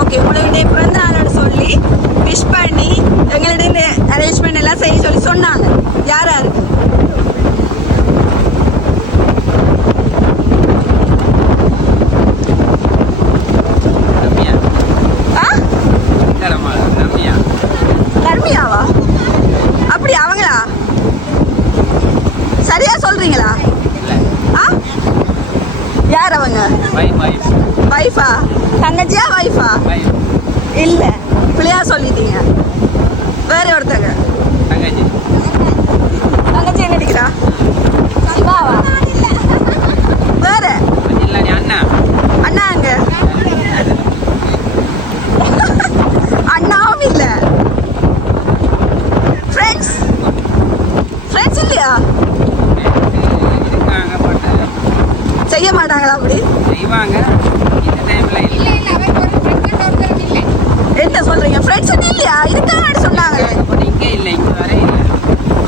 Okay, உங்களுடைய பிறந்த நாளோட சொல்லி விஷ் பண்ணி எங்களுடைய அரேஞ்ச்மெண்ட் எல்லாம் செய்ய சொல்லி சொன்னாங்க. யார் யாரு? கர்மியாவா? அப்படி அவங்களா? சரியா சொல்றீங்களா? யார் அவங்க? வைஃபா? தங்கச்சியா வைஃபா? இல்ல, பிள்ளையா சொல்லிட்டீங்க. வேற ஒருத்தங்க தங்கச்சி என்ன அடிக்கிறா? சிவாவா? வேற அண்ணா அங்க அண்ணாவும் இல்ல. ஃப்ரெண்ட்ஸ் இல்லையா? செய்ய மாட்டாங்களா? அப்படி செய்வாங்க. என்ன சொல்றீங்க? ஃப்ரெண்ட்ஸ் இல்லையா? இருக்காங்கன்னு சொன்னாங்க.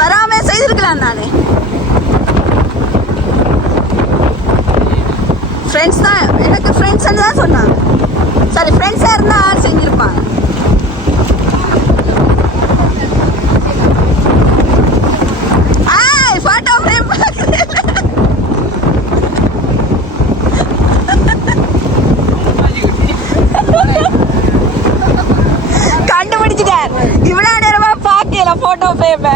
வராம செய்திருக்கலாம் தானே. ஃப்ரெண்ட்ஸ் தான், எனக்கு ஃப்ரெண்ட்ஸ் தான் சொன்னாங்க. சரி, ஃப்ரெண்ட்ஸா இருந்தா யார் செஞ்சிருப்பாங்க? போட்டோ ஃப்ரேம் கண்டுபிடிச்சிட்டார். இவ்வளவு நேரமா பாக்கல போட்டோ ஃப்ரேம்,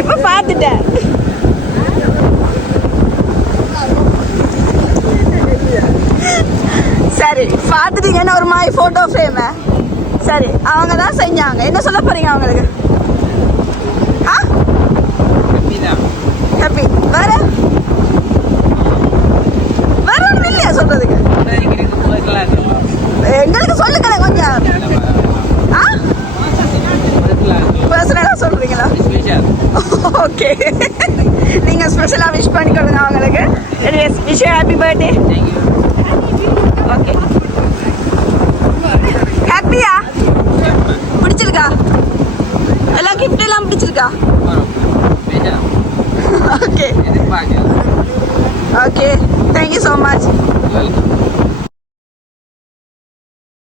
இப்ப பாத்துட்டேன். சரி, பாத்துட்டீங்கன்னா ஒரு மாதிரி போட்டோ ஃப்ரேம். சரி, அவங்க தான் செஞ்சாங்க. என்ன சொல்ல போறீங்க அவங்களுக்கு? ஹாப்பி. வேற வேற ஒன்றும் இல்லையா சொல்றதுக்கு? எங்களுக்கு சொல்லுங்க கொஞ்சம். பர்சனலா சொல்றீங்களா? ஓகே, நீங்க ஸ்பெஷலா விஷ் பண்ணிக்கொள்ளுங்க அவங்களுக்கு. Wish happy birthday. ஓகே, ஹாப்பியா? பிடிச்சிருக்கா? எல்லாம் கிஃப்ட் எல்லாம் பிடிச்சிருக்கா? Okay okay, thank you so much.